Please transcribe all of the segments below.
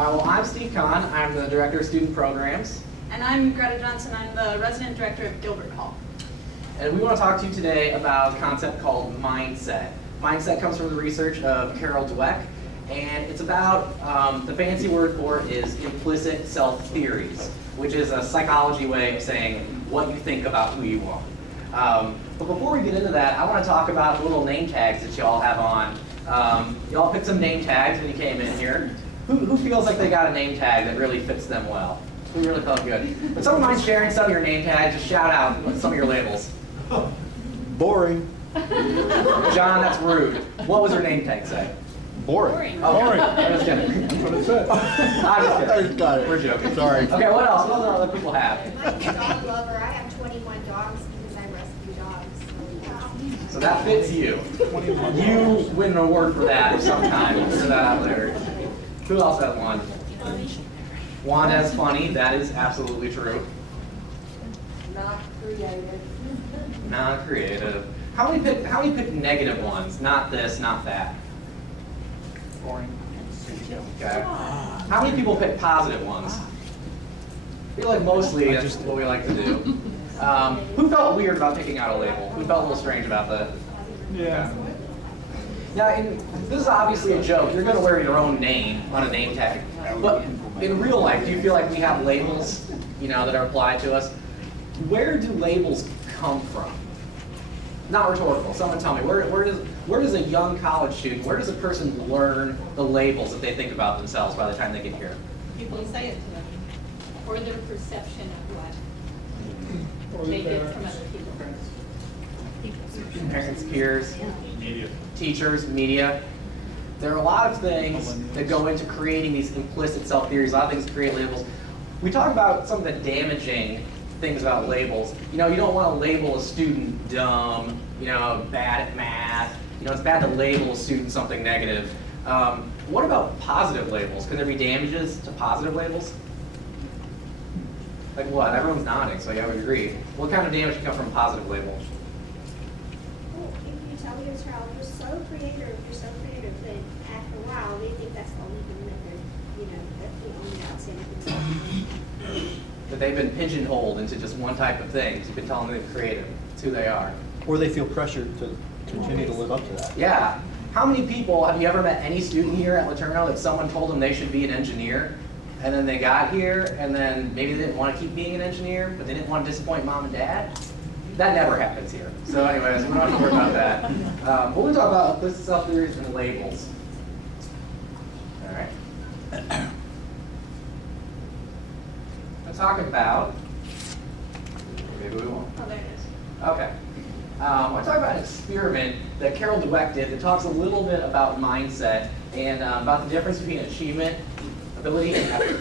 Well, I'm Steve Kahn. I'm the Director of Student Programs. And I'm Greta Johnson. I'm the Resident Director of Gilbert Hall. And we want to talk to you today about a concept called mindset. Mindset comes from the research of Carol Dweck, and it's about, the fancy word for it is implicit self-theories, which is a psychology way of saying what you think about who you are. But before we get into that, I want to talk about the little name tags that you all have on. You all picked some name tags when you came in here. Who feels like they got a name tag that really fits them well? Who really felt good? Would someone mind sharing some of your name tags? Just shout out some of your labels. Boring. John, that's rude. What was her name tag say? Boring. Oh, Boring. I'm just kidding. That's what it said. I'm just kidding. Got it. We're joking. Sorry. Okay, what else? What other people have? I'm a dog lover. I have 21 dogs because I rescue dogs. So that fits you. You win an award for that of some kind. We'll figure that out later. Who else has one? Wanda's funny. That is absolutely true. Not creative. Not creative. How many pick negative ones? Not this, not that. Boring. Okay. How many people pick positive ones? I feel like mostly that's what we like to do. Who felt weird about picking out a label? Who felt a little strange about that? Yeah. Now, this is obviously a joke. You're going to wear your own name on a name tag. But in real life, do you feel like we have labels, that are applied to us? Where do labels come from? Not rhetorical. Someone tell me, where does a young college student, where does a person learn the labels that they think about themselves by the time they get here? People say it to them, or their perception of what they get from other people. Parents, peers, teachers, media. There are a lot of things that go into creating these implicit self-theories, a lot of things that create labels. We talk about some of the damaging things about labels. You don't want to label a student dumb, bad at math. It's bad to label a student something negative. What about positive labels? Can there be damages to positive labels? Like what? Everyone's nodding, so yeah, I would agree. What kind of damage can come from a positive label? Well, if you tell your child you're so creative, that after a while they think that's the only thing that that's the only outstanding thing. That they've been pigeonholed into just one type of thing. You've been telling them they're creative. It's who they are. Or they feel pressured to continue to live up to that. Yeah. How many people, have you ever met any student here at Laterno that someone told them they should be an engineer, and then they got here, and then maybe they didn't want to keep being an engineer, but they didn't want to disappoint mom and dad? That never happens here. So anyways, we don't have to worry about that. But we'll talk about implicit self-theories and labels. All right. Let's talk about, maybe we won't. Oh, there it is. Okay. I want to talk about an experiment that Carol Dweck did that talks a little bit about mindset and about the difference between achievement, ability, and effort.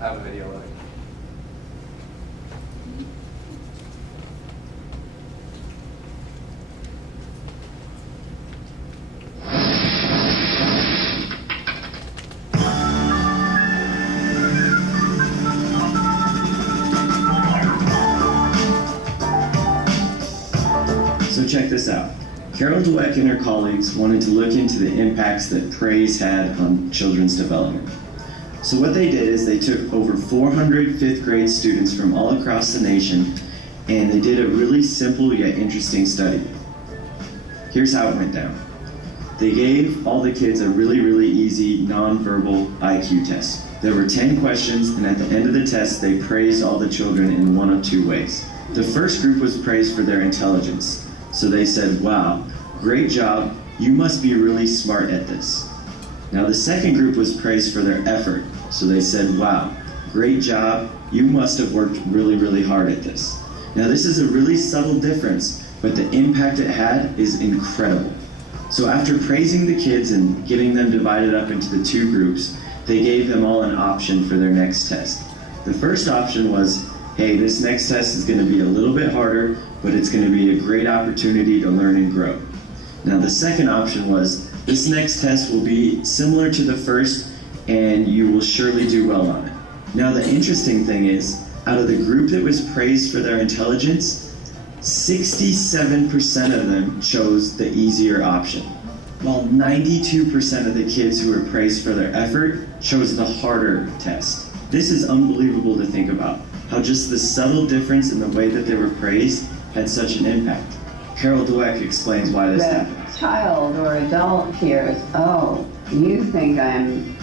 I have a video of it. So check this out. Carol Dweck and her colleagues wanted to look into the impacts that praise had on children's development. So what they did is they took over 400 fifth grade students from all across the nation, and they did a really simple yet interesting study. Here's how it went down. They gave all the kids a really, really easy nonverbal IQ test. There were 10 questions, and at the end of the test, they praised all the children in one of two ways. The first group was praised for their intelligence. So they said, wow, great job, you must be really smart at this. Now the second group was praised for their effort. So they said, wow, great job, you must have worked really, really hard at this. Now this is a really subtle difference, but the impact it had is incredible. So after praising the kids and getting them divided up into the two groups, they gave them all an option for their next test. The first option was, hey, this next test is going to be a little bit harder, but it's going to be a great opportunity to learn and grow. Now the second option was, this next test will be similar to the first, and you will surely do well on it. Now the interesting thing is, out of the group that was praised for their intelligence, 67% of them chose the easier option, while 92% of the kids who were praised for their effort chose the harder test. This is unbelievable to think about, how just the subtle difference in the way that they were praised had such an impact. Carol Dweck explains why this happens. The child or adult hears, oh, you think I'm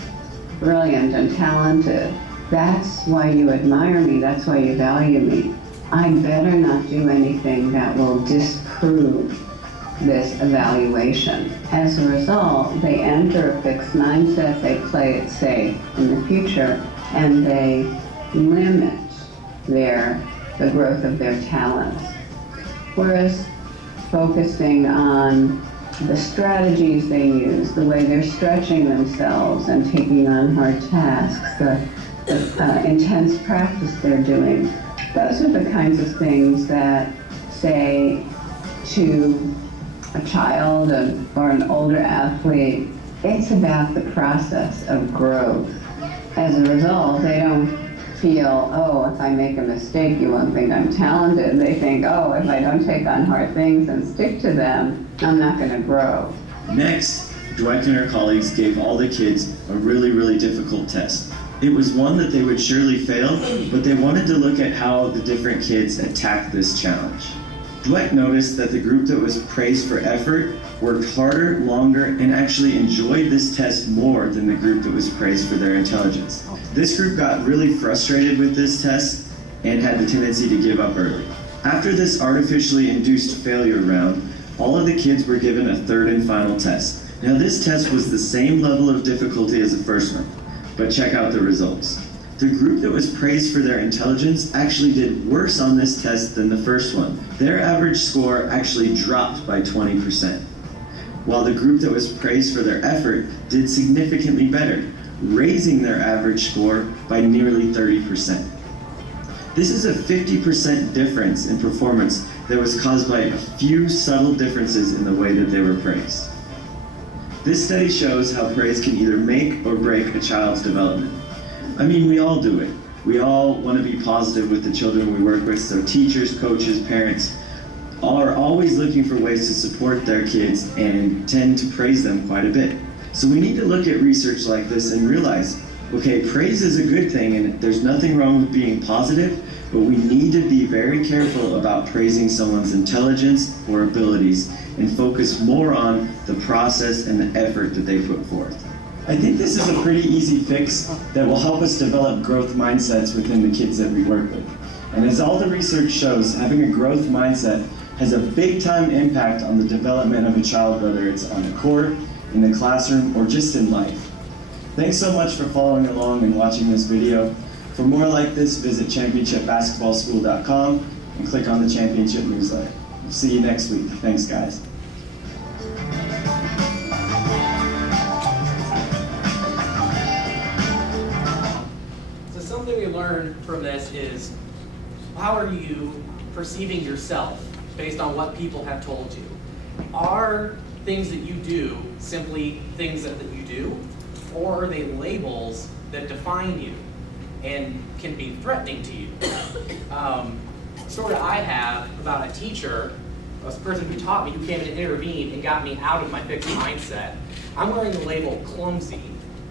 brilliant and talented. That's why you admire me. That's why you value me. I better not do anything that will disprove this evaluation. As a result, they enter a fixed mindset, they play it safe in the future, and they limit the growth of their talents. Whereas focusing on the strategies they use, the way they're stretching themselves and taking on hard tasks, the intense practice they're doing, those are the kinds of things that say to a child or an older athlete, it's about the process of growth. As a result, they don't feel, oh, if I make a mistake, you won't think I'm talented. They think, oh, if I don't take on hard things and stick to them, I'm not going to grow. Next, Dweck and her colleagues gave all the kids a really, really difficult test. It was one that they would surely fail, but they wanted to look at how the different kids attacked this challenge. Dweck noticed that the group that was praised for effort worked harder, longer, and actually enjoyed this test more than the group that was praised for their intelligence. This group got really frustrated with this test and had the tendency to give up early. After this artificially induced failure round, all of the kids were given a third and final test. Now this test was the same level of difficulty as the first one, but check out the results. The group that was praised for their intelligence actually did worse on this test than the first one. Their average score actually dropped by 20%, while the group that was praised for their effort did significantly better, raising their average score by nearly 30%. This is a 50% difference in performance that was caused by a few subtle differences in the way that they were praised. This study shows how praise can either make or break a child's development. I mean, we all do it. We all want to be positive with the children we work with, so teachers, coaches, parents are always looking for ways to support their kids and tend to praise them quite a bit. So we need to look at research like this and realize, okay, praise is a good thing and there's nothing wrong with being positive, but we need to be very careful about praising someone's intelligence or abilities and focus more on the process and the effort that they put forth. I think this is a pretty easy fix that will help us develop growth mindsets within the kids that we work with. And as all the research shows, having a growth mindset has a big time impact on the development of a child, whether it's on the court, in the classroom, or just in life. Thanks so much for following along and watching this video. For more like this, visit championshipbasketballschool.com and click on the championship newsletter. We'll see you next week. Thanks, guys. Something we learned from this is, how are you perceiving yourself based on what people have told you? Are things that you do simply things that you do, or are they labels that define you and can be threatening to you? Story I have about a teacher, a person who taught me, who came in and intervened and got me out of my fixed mindset. I'm wearing the label clumsy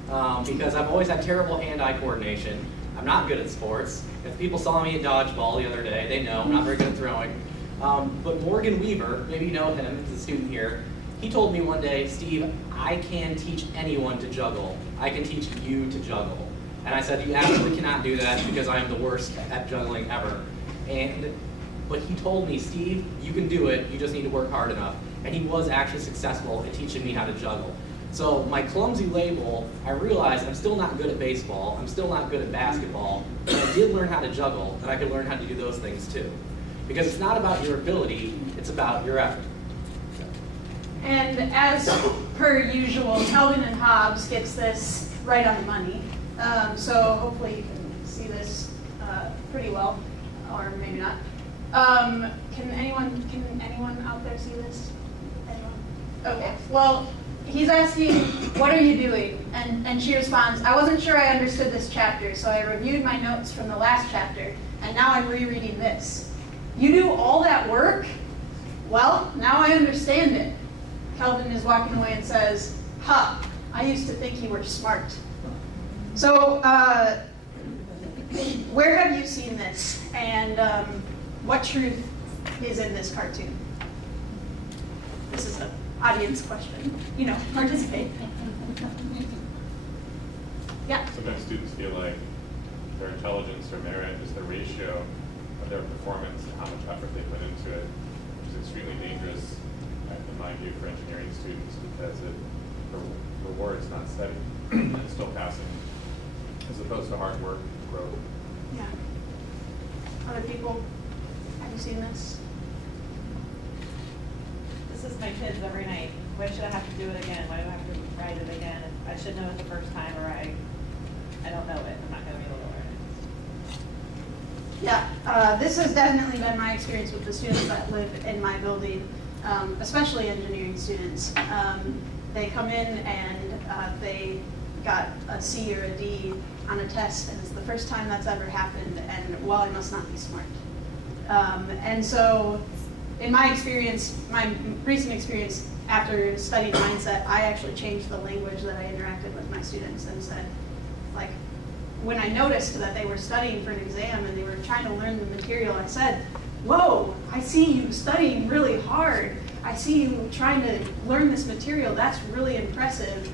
because I've always had terrible hand-eye coordination. I'm not good at sports. If people saw me at dodgeball the other day, they know I'm not very good at throwing. But Morgan Weaver, maybe you know him, he's a student here, he told me one day, Steve, I can teach anyone to juggle. I can teach you to juggle. And I said, you absolutely cannot do that because I am the worst at juggling ever. But he told me, Steve, you can do it, you just need to work hard enough. And he was actually successful in teaching me how to juggle. So my clumsy label, I realized I'm still not good at baseball, I'm still not good at basketball, but I did learn how to juggle, and I could learn how to do those things too. Because it's not about your ability, it's about your effort. And as per usual, Calvin and Hobbes gets this right on the money. So hopefully you can see this pretty well, or maybe not. Can anyone out there see this? Anyone? Okay. Well, he's asking, what are you doing? And she responds, I wasn't sure I understood this chapter, so I reviewed my notes from the last chapter, and now I'm rereading this. You do all that work? Well, now I understand it. Kelvin is walking away and says, "Ha, I used to think you were smart." So, where have you seen this? And what truth is in this cartoon? This is an audience question. Participate. Yeah. Sometimes students feel like their intelligence or merit is the ratio of their performance and how much effort they put into it, which is extremely dangerous, in my view, for engineering students because the reward is not steady and it's still passing, as opposed to hard work and growth. Yeah. Other people, have you seen this? This is my kids every night. Why should I have to do it again? Why do I have to write it again? I should know it the first time, or I don't know it. I'm not going to be able to learn it. Yeah, this has definitely been my experience with the students that live in my building, especially engineering students. They come in and they got a C or a D on a test, and it's the first time that's ever happened, and well, I must not be smart. And so, in my experience, my recent experience after studying mindset, I actually changed the language that I interacted with my students and said, like, when I noticed that they were studying for an exam and they were trying to learn the material, I said, "Whoa, I see you studying really hard. I see you trying to learn this material. That's really impressive."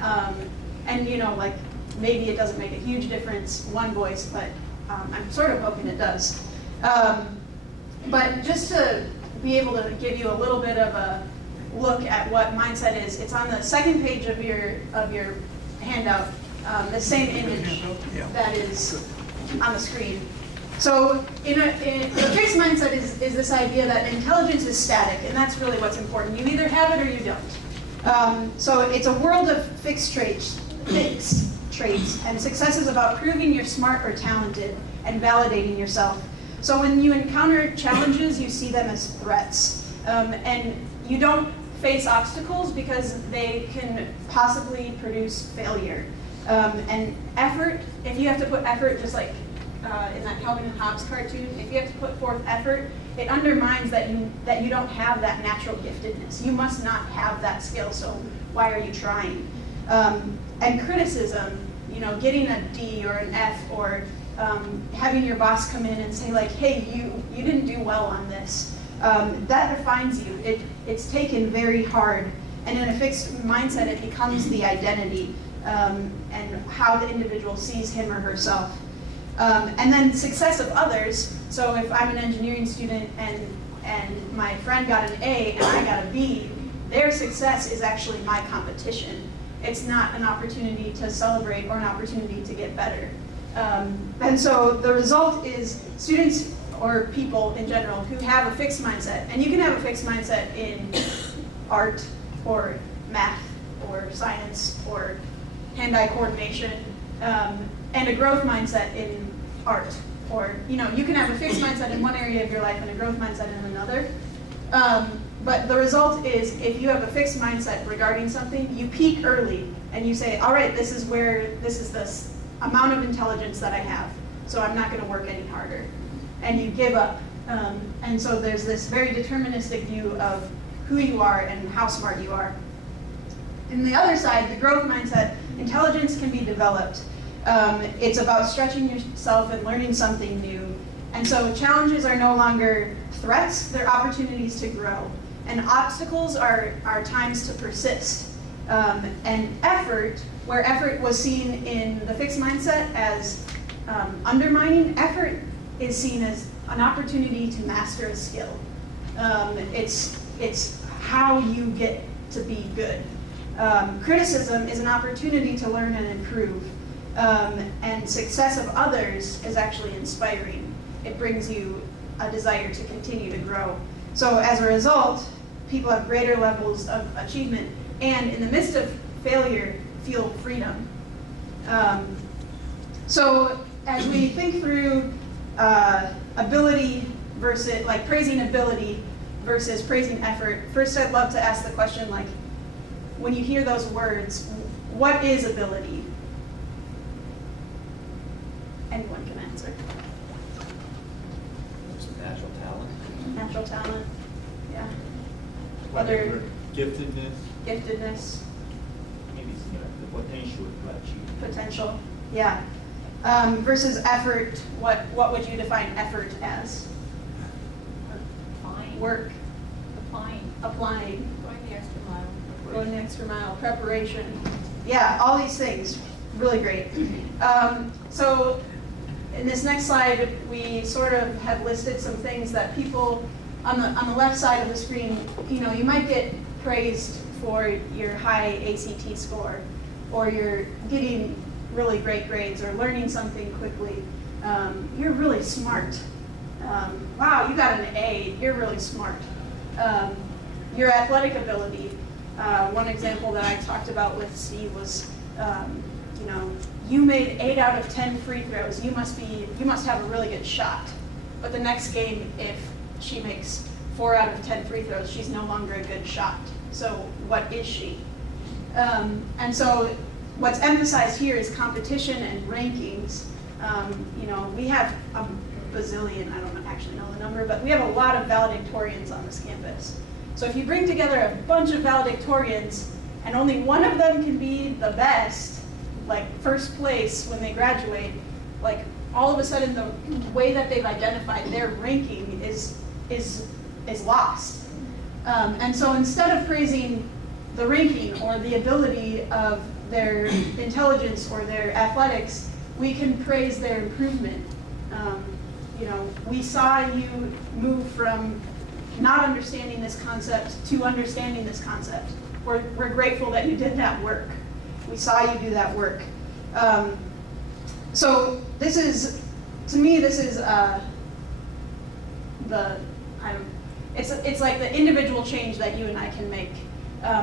And like, maybe it doesn't make a huge difference, one voice, but I'm sort of hoping it does. But just to be able to give you a little bit of a look at what mindset is, it's on the second page of your handout, the same image that is on the screen. So the fixed mindset is this idea that intelligence is static, and that's really what's important. You either have it or you don't. So it's a world of fixed traits, and success is about proving you're smart or talented and validating yourself. So when you encounter challenges, you see them as threats. And you don't face obstacles because they can possibly produce failure. And effort, if you have to put effort, just like in that Calvin and Hobbes cartoon, if you have to put forth effort, it undermines that you don't have that natural giftedness. You must not have that skill, so why are you trying? And criticism, getting a D or an F, or having your boss come in and say like, "Hey, you didn't do well on this," that defines you. It's taken very hard, and in a fixed mindset, it becomes the identity and how the individual sees him or herself. And then success of others. So if I'm an engineering student and my friend got an A and I got a B, their success is actually my competition. It's not an opportunity to celebrate or an opportunity to get better. And so the result is students or people in general who have a fixed mindset, and you can have a fixed mindset in art or math or science or hand-eye coordination, and a growth mindset in art. Or, you can have a fixed mindset in one area of your life and a growth mindset in another. But the result is, if you have a fixed mindset regarding something, you peak early and you say, all right, this is the amount of intelligence that I have, so I'm not going to work any harder. And you give up. And so there's this very deterministic view of who you are and how smart you are. In the other side, the growth mindset, intelligence can be developed. It's about stretching yourself and learning something new. And so challenges are no longer threats, they're opportunities to grow. And obstacles are times to persist. And effort, where effort was seen in the fixed mindset as undermining, effort is seen as an opportunity to master a skill. It's how you get to be good. Criticism is an opportunity to learn and improve. And success of others is actually inspiring. It brings you a desire to continue to grow. So as a result, people have greater levels of achievement, and in the midst of failure, feel freedom. So as we think through ability versus, like, praising ability versus praising effort, first I'd love to ask the question, like, when you hear those words, what is ability? Anyone can answer. Some natural talent. natural talent, yeah. Whatever, Other giftedness, giftedness, maybe it's the potential to achieve. potential, yeah. Versus effort, what would you define effort as? Applying. Work, applying, Going the extra mile. going the extra mile, preparation. Yeah, all these things, really great. So in this next slide, we sort of have listed some things that people on the left side of the screen, you might get praised for your high ACT score, or you're getting really great grades, or learning something quickly. You're really smart. Wow, you got an A, you're really smart. Your athletic ability, one example that I talked about with Steve was, you made 8 out of 10 free throws. You must have a really good shot. But the next game, if she makes 4 out of 10 free throws, she's no longer a good shot. So what is she? And so what's emphasized here is competition and rankings. We have a bazillion, I don't actually know the number, but we have a lot of valedictorians on this campus. So if you bring together a bunch of valedictorians and only one of them can be the best, like first place when they graduate, like all of a sudden the way that they've identified their ranking is lost. And so instead of praising the ranking or the ability of their intelligence or their athletics, we can praise their improvement. We saw you move from not understanding this concept to understanding this concept. We're grateful that you did that work. We saw you do that work. So this is, to me, it's like the individual change that you and I can make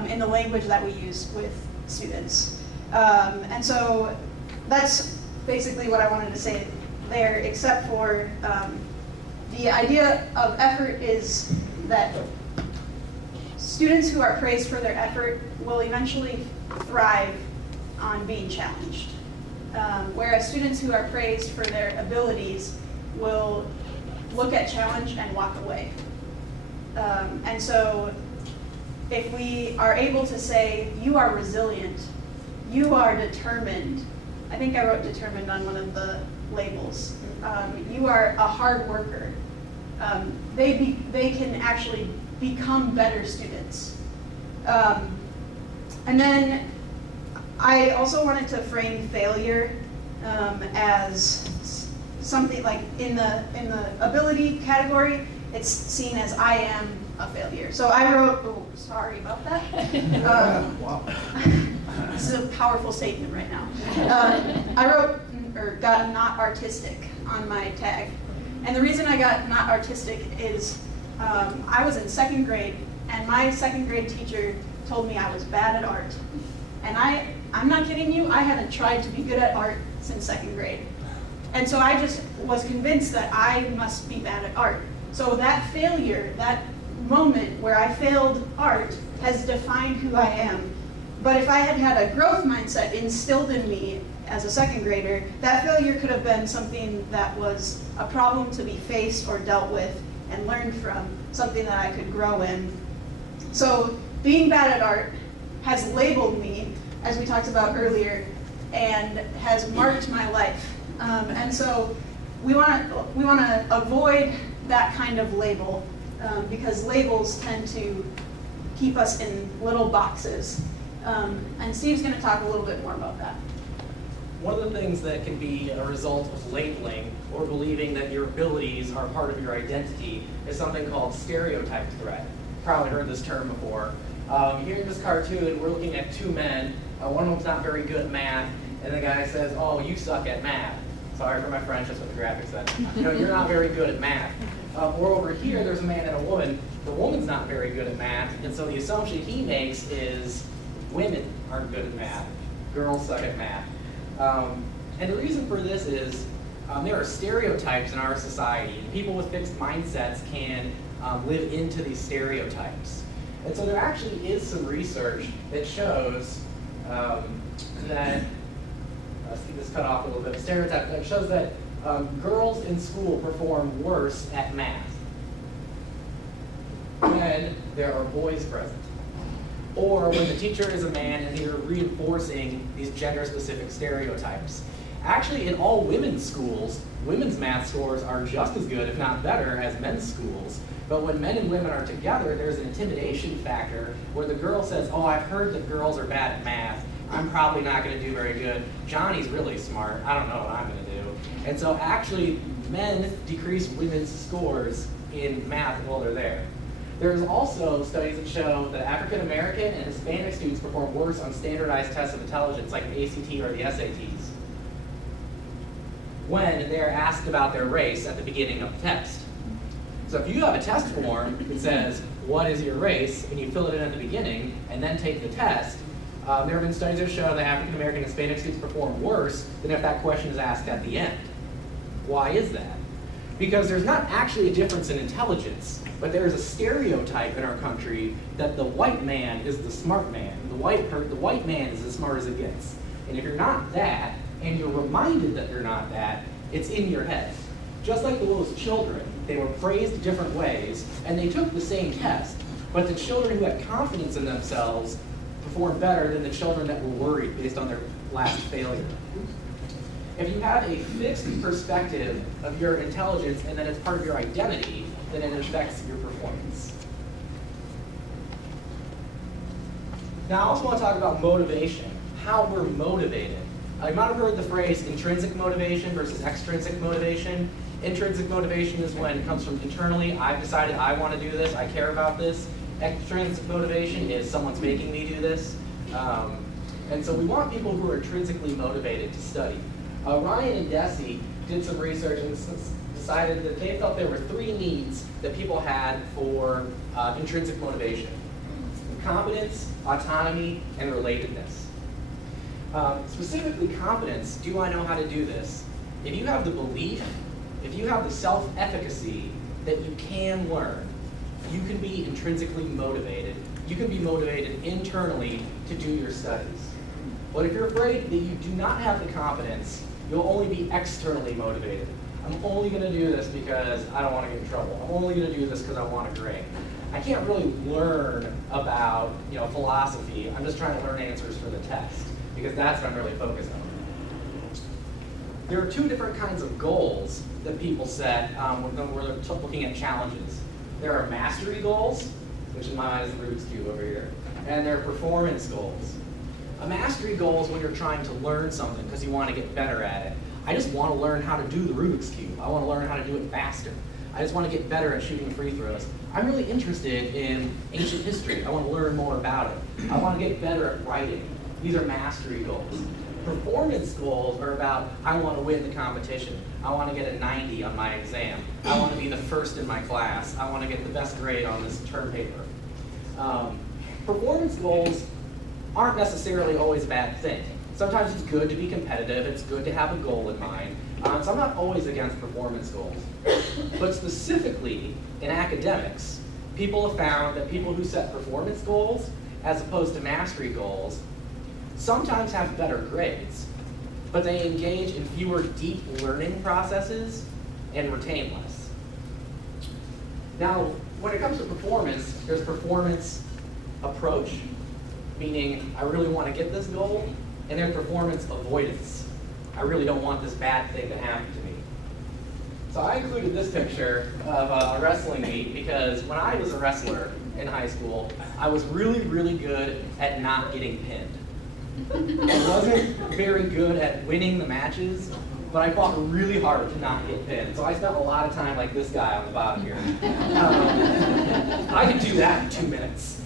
in the language that we use with students. And so that's basically what I wanted to say there, except for the idea of effort is that students who are praised for their effort will eventually thrive on being challenged. Whereas students who are praised for their abilities will look at challenge and walk away. And so if we are able to say, you are resilient, you are determined, I think I wrote determined on one of the labels, you are a hard worker, they can actually become better students. And then I also wanted to frame failure as something like in the ability category, it's seen as I am a failure. So I wrote, oh, sorry about that. Wow. This is a powerful statement right now. I wrote, or got not artistic on my tag. And the reason I got not artistic is I was in 2nd grade, and my 2nd grade teacher told me I was bad at art. And I'm not kidding you, I hadn't tried to be good at art since 2nd grade. And so I just was convinced that I must be bad at art. So that failure, that moment where I failed art has defined who I am. But if I had had a growth mindset instilled in me as a 2nd grader, that failure could have been something that was a problem to be faced or dealt with and learned from, something that I could grow in. So being bad at art has labeled me, as we talked about earlier, and has marked my life. And so we want to avoid that kind of label because labels tend to keep us in little boxes. And Steve's going to talk a little bit more about that. One of the things that can be a result of labeling or believing that your abilities are part of your identity is something called stereotype threat. Probably heard this term before. Here in this cartoon, we're looking at 2 men. One of them's not very good at math, and the guy says, "Oh, you suck at math." Sorry for my French, that's what the graphic said. You're not very good at math. Or over here, there's a man and a woman. The woman's not very good at math, and so the assumption he makes is women aren't good at math. Girls suck at math. And the reason for this is there are stereotypes in our society. People with fixed mindsets can live into these stereotypes. And so there actually is some research that shows that, let's get this cut off a little bit, a stereotype that shows that girls in school perform worse at math. when there are boys present. Or when the teacher is a man and they're reinforcing these gender-specific stereotypes. Actually, in all women's schools, women's math scores are just as good, if not better, as men's schools. But when men and women are together, there's an intimidation factor where the girl says, oh, I've heard that girls are bad at math. I'm probably not going to do very good. Johnny's really smart. I don't know what I'm going to do. And so actually, men decrease women's scores in math while they're there. There's also studies that show that African American and Hispanic students perform worse on standardized tests of intelligence, like the ACT or the SATs, when they're asked about their race at the beginning of the test. So if you have a test form that says, what is your race, and you fill it in at the beginning, and then take the test, there have been studies that show that African American and Hispanic students perform worse than if that question is asked at the end. Why is that? Because there's not actually a difference in intelligence, but there is a stereotype in our country that the white man is the smart man. The white man is as smart as it gets. And if you're not that, and you're reminded that you're not that, it's in your head. Just like those children, they were praised different ways, and they took the same test, but the children who had confidence in themselves performed better than the children that were worried based on their last failure. If you have a fixed perspective of your intelligence and that it's part of your identity, then it affects your performance. Now I also want to talk about motivation, how we're motivated. You might have heard the phrase intrinsic motivation versus extrinsic motivation. Intrinsic motivation is when it comes from internally, I've decided I want to do this, I care about this. Extrinsic motivation is someone's making me do this. And so we want people who are intrinsically motivated to study. Ryan and Desi did some research and decided that they felt there were 3 needs that people had for intrinsic motivation: competence, autonomy, and relatedness. Specifically competence, do I know how to do this? If you have the belief, if you have the self-efficacy that you can learn, you can be intrinsically motivated. You can be motivated internally to do your studies. But if you're afraid that you do not have the competence, you'll only be externally motivated. I'm only going to do this because I don't want to get in trouble. I'm only going to do this because I want a grade. I can't really learn about philosophy. I'm just trying to learn answers for the test because that's what I'm really focused on. There are 2 different kinds of goals that people set when we're looking at challenges. There are mastery goals, which in my mind is the Rubik's Cube over here, and there are performance goals. A mastery goal is when you're trying to learn something because you want to get better at it. I just want to learn how to do the Rubik's Cube. I want to learn how to do it faster. I just want to get better at shooting free throws. I'm really interested in ancient history. I want to learn more about it. I want to get better at writing. These are mastery goals. Performance goals are about, I want to win the competition. I want to get a 90 on my exam. I want to be the first in my class. I want to get the best grade on this term paper. Performance goals aren't necessarily always a bad thing. Sometimes it's good to be competitive. It's good to have a goal in mind. So I'm not always against performance goals. But specifically in academics, people have found that people who set performance goals as opposed to mastery goals sometimes have better grades, but they engage in fewer deep learning processes and retain less. Now, when it comes to performance, there's performance approach, meaning I really want to get this goal, and there's performance avoidance. I really don't want this bad thing to happen to me. So I included this picture of a wrestling meet because when I was a wrestler in high school, I was really, really good at not getting pinned. I wasn't very good at winning the matches, but I fought really hard to not get pinned. So I spent a lot of time like this guy on the bottom here. I could do that in 2 minutes.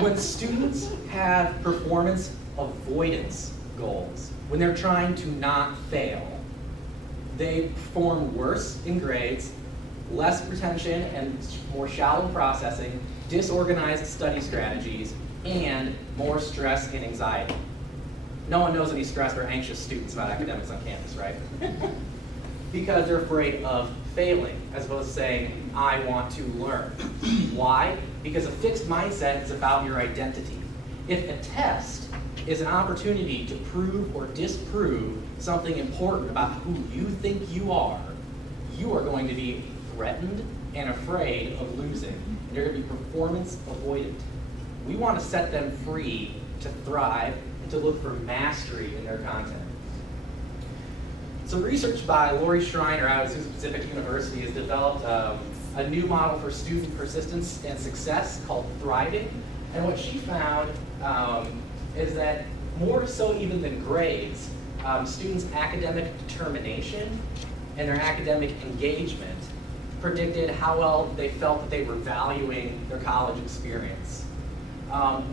When students have performance avoidance goals, when they're trying to not fail, they perform worse in grades, less retention and more shallow processing, disorganized study strategies, and more stress and anxiety. No one knows any stressed or anxious students about academics on campus, right? Because they're afraid of failing, as opposed to saying, I want to learn. Why? Because a fixed mindset is about your identity. If a test is an opportunity to prove or disprove something important about who you think you are going to be threatened and afraid of losing. And they're going to be performance avoidant. We want to set them free to thrive and to look for mastery in their content. So research by Lori Schreiner out of Azusa Pacific University has developed a new model for student persistence and success called Thriving. And what she found is that more so even than grades, students' academic determination and their academic engagement predicted how well they felt that they were valuing their college experience.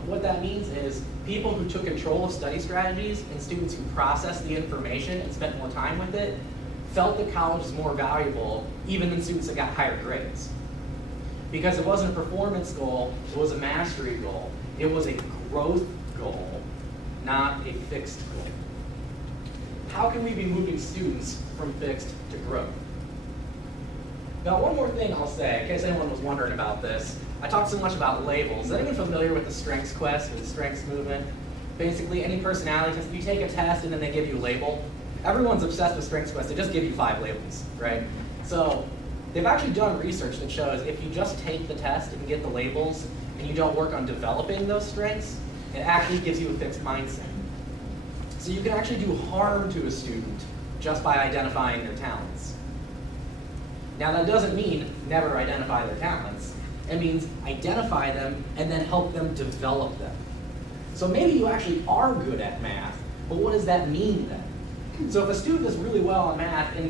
What that means is people who took control of study strategies and students who processed the information and spent more time with it felt that college was more valuable even than students that got higher grades. Because it wasn't a performance goal, it was a mastery goal. It was a growth goal, not a fixed goal. How can we be moving students from fixed to growth? Now, one more thing I'll say, in case anyone was wondering about this. I talked so much about labels. Is anyone familiar with the Strengths Quest or the Strengths Movement? Basically, any personality test, you take a test and then they give you a label. Everyone's obsessed with Strengths Quest. They just give you 5 labels, right? So they've actually done research that shows if you just take the test and get the labels and you don't work on developing those strengths, it actually gives you a fixed mindset. So you can actually do harm to a student just by identifying their talents. Now that doesn't mean never identify their talents. It means identify them and then help them develop them. So maybe you actually are good at math, but what does that mean then? So if a student does really well on math and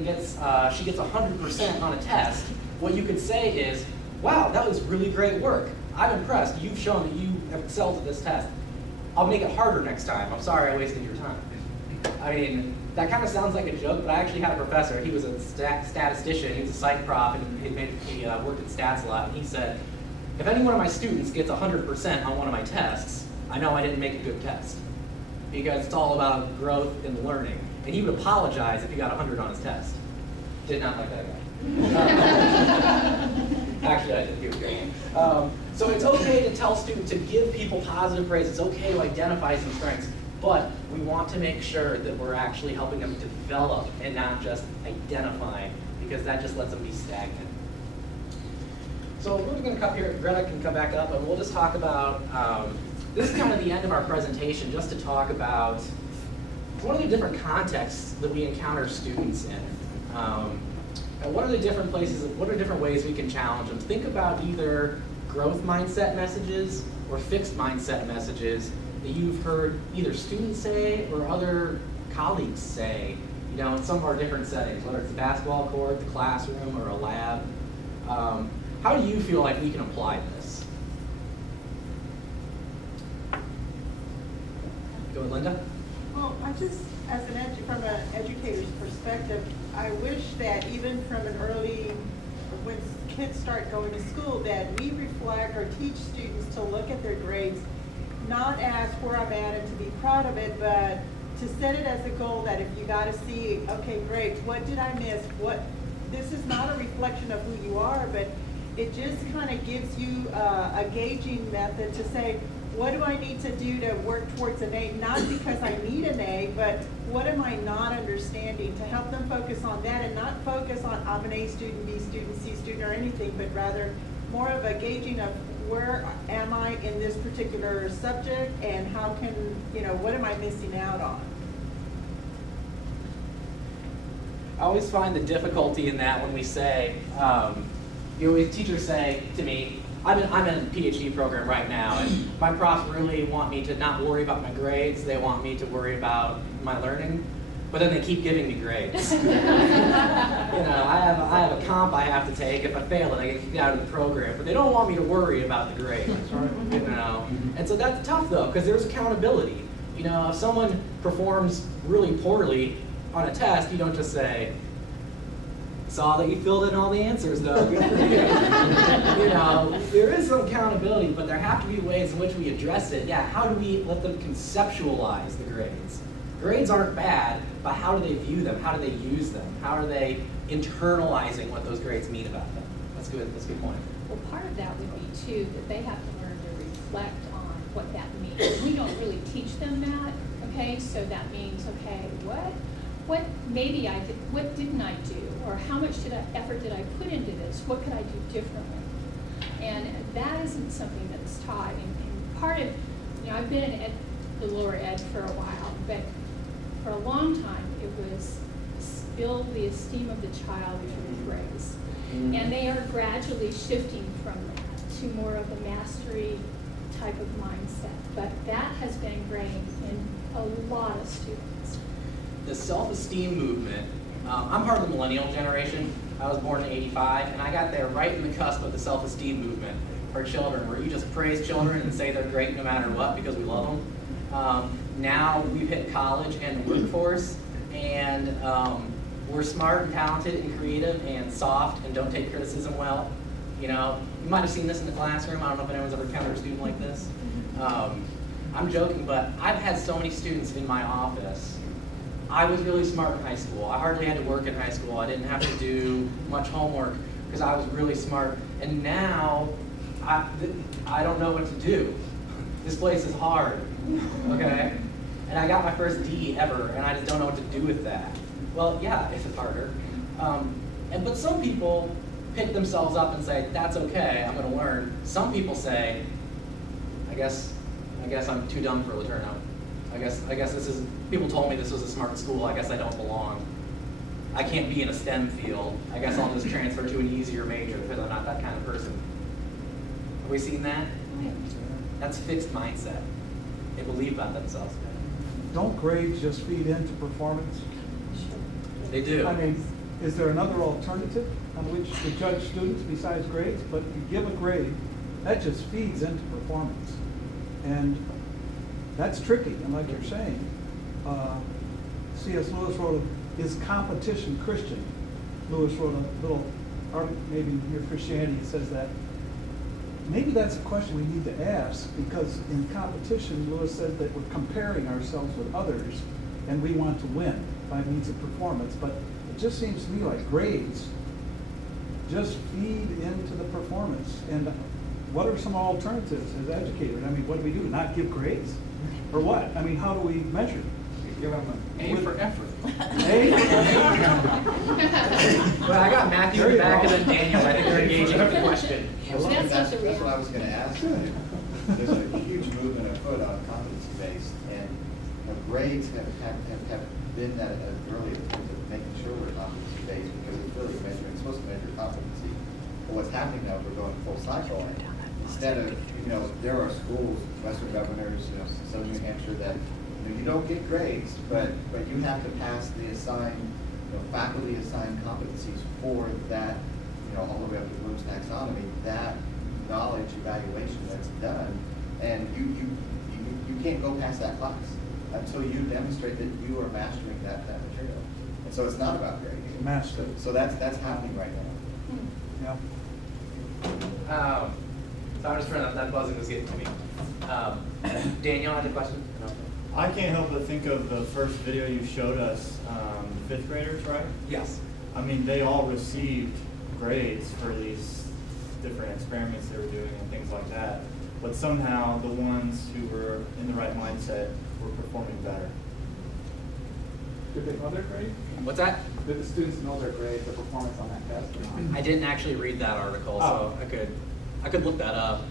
she gets 100% on a test, what you could say is, wow, that was really great work. I'm impressed. You've shown that you have excelled at this test. I'll make it harder next time. I'm sorry I wasted your time. I mean, that kind of sounds like a joke, but I actually had a professor. He was a statistician. He was a psych prof, and he worked in stats a lot. And he said, if any one of my students gets 100% on one of my tests, I know I didn't make a good test. Because it's all about growth and learning. And he would apologize if he got 100 on his test. Did not like that guy. Actually, I did. He was great. So it's okay to tell students to give people positive praise. It's okay to identify some strengths. But we want to make sure that we're actually helping them develop and not just identifying, because that just lets them be stagnant. So we're going to come here. Greta can come back up, and we'll just talk about, this is kind of the end of our presentation, just to talk about what are the different contexts that we encounter students in. And what are the different places, what are different ways we can challenge them? Think about either growth mindset messages or fixed mindset messages that you've heard either students say or other colleagues say, you know, in some of our different settings, whether it's the basketball court, the classroom, or a lab. How do you feel like we can apply this? Go with Linda. Well, I just, as from an educator's perspective, I wish that even from an early, when kids start going to school, that we reflect or teach students to look at their grades, not as where I'm at and to be proud of it, but to set it as a goal that if you got to see, okay, great, what did I miss? This is not a reflection of who you are, but it just kind of gives you a gauging method to say, what do I need to do to work towards an A? Not because I need an A, but what am I not understanding, to help them focus on that and not focus on I'm an A student, B student, C student, or anything, but rather more of a gauging of where am I in this particular subject and how can, what am I missing out on? I always find the difficulty in that when we say, teachers say to me, I'm in a PhD program right now, and my profs really want me to not worry about my grades. They want me to worry about my learning, but then they keep giving me grades. I have a comp I have to take. If I fail it, I get kicked out of the program. But they don't want me to worry about the grades, And so that's tough though, because there's accountability. If someone performs really poorly on a test, you don't just say, saw that you filled in all the answers, though. There is some accountability, but there have to be ways in which we address it. Yeah, how do we let them conceptualize the grades? Grades aren't bad, but how do they view them? How do they use them? How are they internalizing what those grades mean about them? That's good. That's a good point. Well, part of that would be, too, that they have to learn to reflect on what that means. We don't really teach them that, okay? So that means, okay, what maybe I did, what didn't I do, or how much effort did I put into this? What could I do differently? And that isn't something that's taught. And part of, I've been in the lower ed for a while, but for a long time it was build the esteem of the child through praise. Mm-hmm. And they are gradually shifting from that to more of a mastery type of mindset. But that has been ingrained in a lot of students. The self-esteem movement, I'm part of the millennial generation. I was born in '85, and I got there right in the cusp of the self-esteem movement for children, where you just praise children and say they're great no matter what because we love them. Now we've hit college and the workforce, and we're smart and talented and creative and soft and don't take criticism well. You might have seen this in the classroom. I don't know if anyone's ever encountered a student like this. I'm joking, but I've had so many students in my office. I was really smart in high school. I hardly had to work in high school. I didn't have to do much homework because I was really smart. And now, I don't know what to do. This place is hard, okay? And I got my first D ever, and I just don't know what to do with that. Well, yeah, it's harder. But some people pick themselves up and say, that's okay, I'm gonna learn. Some people say, I guess I'm too dumb for LeTourneau. I guess this is, people told me this was a smart school, I guess I don't belong. I can't be in a STEM field. I guess I'll just transfer to an easier major because I'm not that kind of person. Have we seen that? That's fixed mindset. They believe about themselves. Don't grades just feed into performance? They do. I mean, is there another alternative on which to judge students besides grades? But you give a grade, that just feeds into performance. And that's tricky, and like you're saying, C.S. Lewis wrote, Is Competition Christian? Lewis wrote a little article, maybe Mere Christianity, it says that. Maybe that's a question we need to ask, because in competition, Lewis says that we're comparing ourselves with others, and we want to win by means of performance. But it just seems to me like grades just feed into the performance. And what are some alternatives as educators? I mean, what do we do? Not give grades? Or what? I mean, how do we measure? Give them A for effort. A for effort. Well, I got Matthew in the back and then Daniel. I think they're engaging with the question. That's not the That's what I reality. was going to ask you. There's a huge movement afoot on competency-based, and grades have been that early attempt of making sure we're competency-based because it's really measuring, it's supposed to measure competency. But what's happening now, we're going full cycle. And instead of, there are schools, Western Governors, Southern New Hampshire, that you don't get grades, but you have to pass the assigned, faculty assigned competencies for that, all the way up to Bloom's taxonomy, that knowledge evaluation that's done, and you can't go past that class until you demonstrate that you are mastering that material. And so it's not about grading. Master. So that's happening right now. Yeah. So I'm just trying to, that buzzing was getting to me. Daniel had a question? I can't help but think of the first video you showed us, the fifth graders, right? Yes. I mean, they all received grades for these different experiments they were doing and things like that. But somehow the ones who were in the right mindset were performing better. Did they know their grade? What's that? Did the students know their grade, the performance on that test or not? I didn't actually read that article, so I could look that up.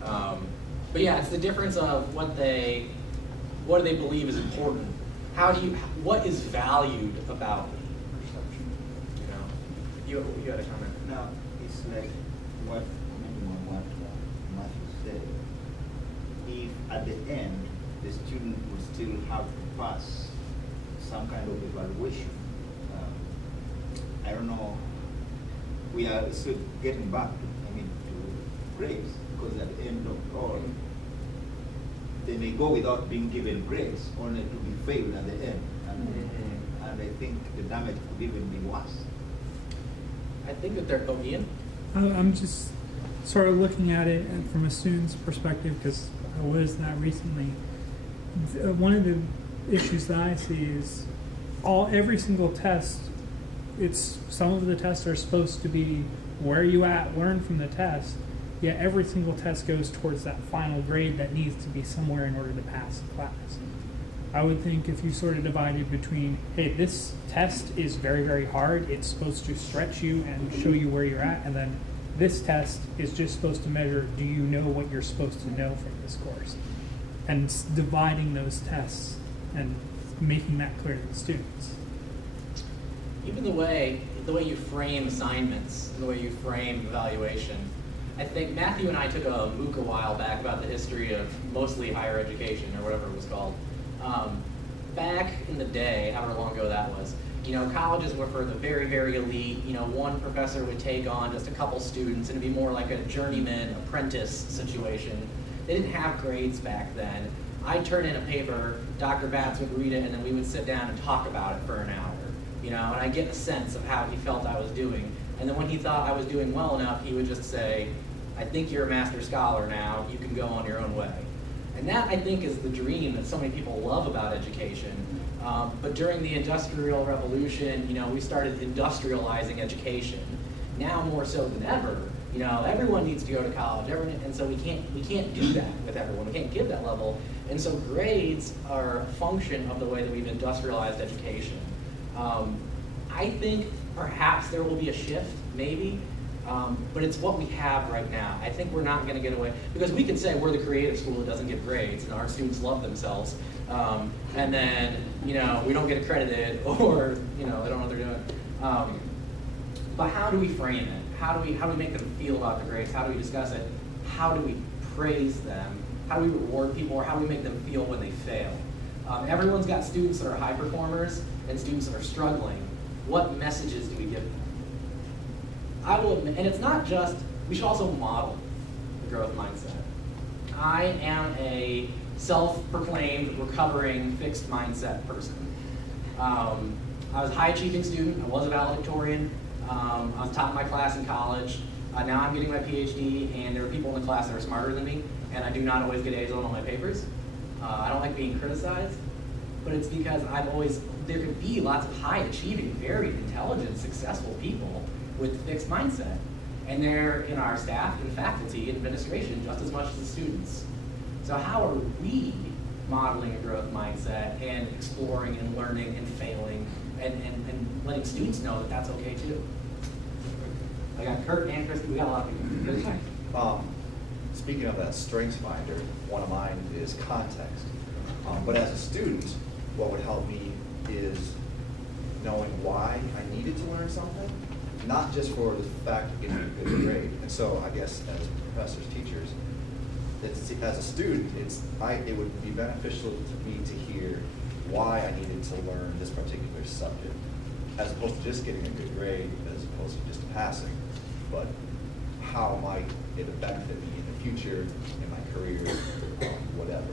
But yeah, it's the difference of what do they believe is important. What is valued about it? You had a comment. No, It's like what Matthew said. If at the end the student will still have to pass some kind of evaluation, I don't know. We are still getting back to grades, because at the end of all, they may go without being given grades, only to be failed at the end, and I think the damage could even be worse. I think that they're Ian? I'm just sort of looking at it from a student's perspective, because I was that recently. One of the issues that I see is every single test, some of the tests are supposed to be where you at, learn from the test, yet every single test goes towards that final grade that needs to be somewhere in order to pass the class. I would think if you sort of divided between, hey, this test is very, very hard, it's supposed to stretch you and show you where you're at, and then this test is just supposed to measure, do you know what you're supposed to know from this course? And dividing those tests and making that clear to the students. Even the way you frame assignments, the way you frame evaluation. I think Matthew and I took a MOOC a while back about the history of mostly higher education, or whatever it was called. Back in the day, however long ago that was, colleges were for the very, very elite. One professor would take on just a couple students, and it'd be more like a journeyman apprentice situation. They didn't have grades back then. I'd turn in a paper, Dr. Batts would read it, and then we would sit down and talk about it for an hour. And I'd get a sense of how he felt I was doing. And then when he thought I was doing well enough, he would just say, I think you're a master scholar now, you can go on your own way. And that, I think, is the dream that so many people love about education. But during the Industrial Revolution, we started industrializing education. Now more so than ever, everyone needs to go to college, and so we can't do that with everyone. We can't give that level. And so grades are a function of the way that we've industrialized education. I think perhaps there will be a shift, maybe, but it's what we have right now. I think we're not going to get away, because we can say we're the creative school that doesn't give grades, and our students love themselves, and then we don't get accredited, or they don't know what they're doing. But how do we frame it? How do we make them feel about the grades? How do we discuss it? How do we praise them? How do we reward people, or how do we make them feel when they fail? Everyone's got students that are high performers and students that are struggling. What messages do we give them? I will admit, and it's not just, we should also model the growth mindset. I am a self-proclaimed recovering fixed mindset person. I was a high achieving student, I was a valedictorian, I was top of my class in college. Now I'm getting my PhD, and there are people in the class that are smarter than me, and I do not always get A's on all my papers. I don't like being criticized, but it's because there could be lots of high achieving, very intelligent, successful people with fixed mindset. And they're in our staff and faculty and administration just as much as the students. So how are we modeling a growth mindset and exploring and learning and failing and letting students know that that's okay too? I got Kurt and Christy, we got a lot of people. Speaking of that strengths finder, one of mine is context. But as a student, what would help me is knowing why I needed to learn something, not just for the fact of getting a good grade. And so I guess as professors, teachers, as a student, it would be beneficial to me to hear why I needed to learn this particular subject, as opposed to just getting a good grade, as opposed to just passing. But how might it benefit me in the future, in my career, whatever?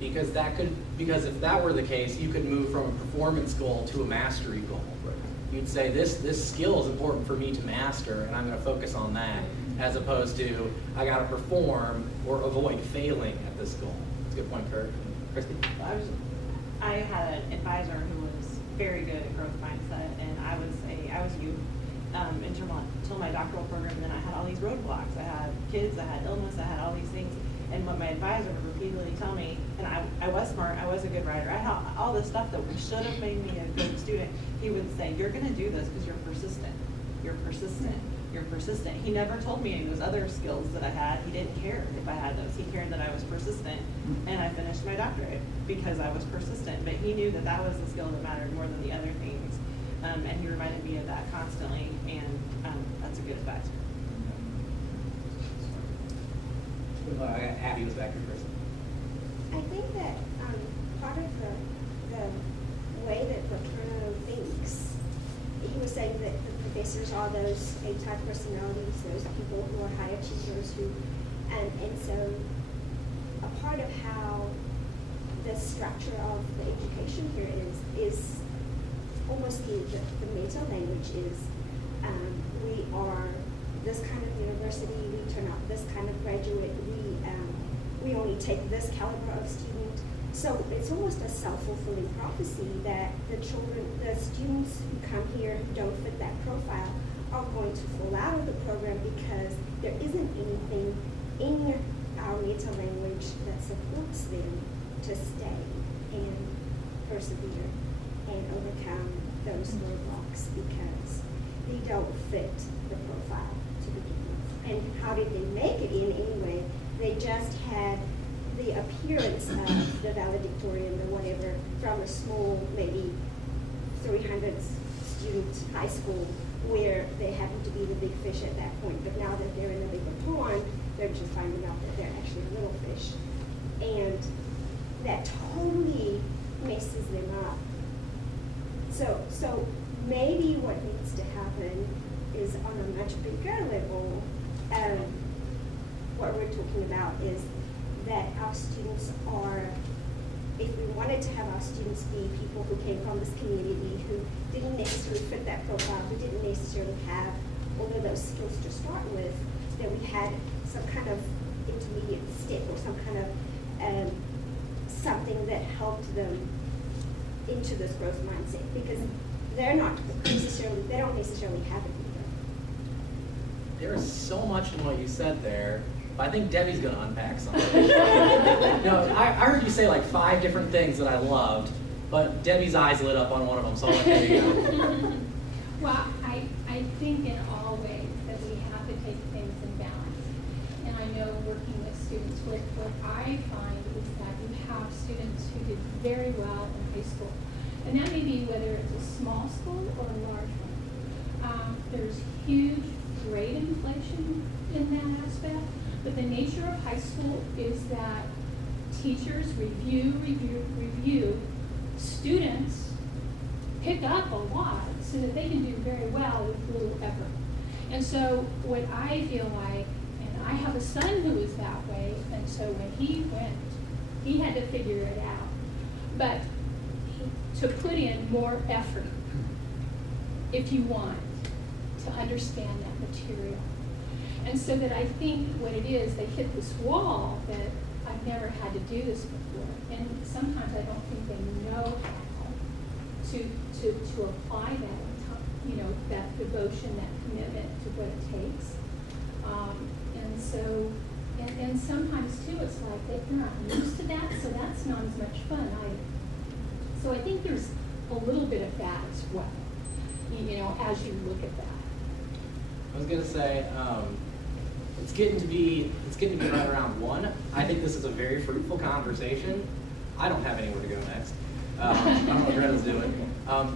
Because if that were the case, you could move from a performance goal to a mastery goal. Right. You'd say this skill is important for me to master, and I'm going to focus on that, as opposed to I got to perform or avoid failing at this goal. That's a good point, Kurt. Christy? I had an advisor who was very good at growth mindset, and I was youth until my doctoral program. And then I had all these roadblocks. I had kids, I had illness, I had all these things. And what my advisor would repeatedly tell me, and I was smart, I was a good writer, I had all this stuff that should have made me a good student. He would say, you're going to do this because you're persistent. You're persistent. You're persistent. He never told me any of those other skills that I had. He didn't care if I had those. He cared that I was persistent, and I finished my doctorate because I was persistent. But he knew that that was the skill that mattered more than the other things, and he reminded me of that constantly, and that's a good advisor. Abby was back here first. I think that part of the way that Bracano thinks, he was saying that the professors are those A-type personalities, those people who are high achievers and so a part of how the structure of the education here is almost the mental language is we are this kind of university, we turn out this kind of graduate, we only take this caliber of student. So it's almost a self-fulfilling prophecy that the students who come here who don't fit that profile are going to fall out of the program because there isn't anything in our meta language that supports them to stay. and persevere and overcome those roadblocks because they don't fit the profile to begin with. And how did they make it in anyway? They just had the appearance of the valedictorian or whatever from a small, maybe 300 student high school where they happen to be the big fish at that point. But now that they're in the bigger pond, they're just finding out that they're actually little fish. And that totally messes them up. So maybe what needs to happen is on a much bigger level, what we're talking about is that our students are, if we wanted to have our students be people who came from this community, who didn't necessarily fit that profile, who didn't necessarily have all of those skills to start with, that we had some kind of intermediate step or some kind of something that helped them into this growth mindset, because they don't necessarily have it either. There is so much in what you said there, but I think Debbie's going to unpack something. I heard you say like 5 different things that I loved, but Debbie's eyes lit up on one of them, so I'll let Debbie go. Well, I think in all ways that we have to take things in balance. And I know working with students, what I find is that you have students who did very well in high school. And that may be whether it's a small school or a large one. There's huge grade inflation in that aspect, but the nature of high school is that teachers review. Students pick up a lot so that they can do very well with little effort. And so what I feel like, and I have a son who is that way, and so when he went, he had to figure it out. But to put in more effort if you want to understand that material. And so that I think what it is, they hit this wall that I've never had to do this before. And sometimes I don't think they know how to apply that, that devotion, that commitment to what it takes. And sometimes too, it's like they're not used to that, so that's not as much fun either. So I think there's a little bit of that as well, as you look at that. I was going to say, it's getting to be right around 1. I think this is a very fruitful conversation. I don't have anywhere to go next. I don't know what Greta's doing.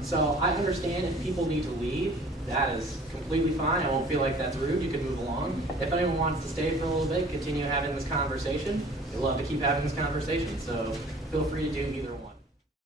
So I understand if people need to leave, that is completely fine. I won't feel like that's rude. You can move along. If anyone wants to stay for a little bit, continue having this conversation, we'd love to keep having this conversation. So feel free to do either one.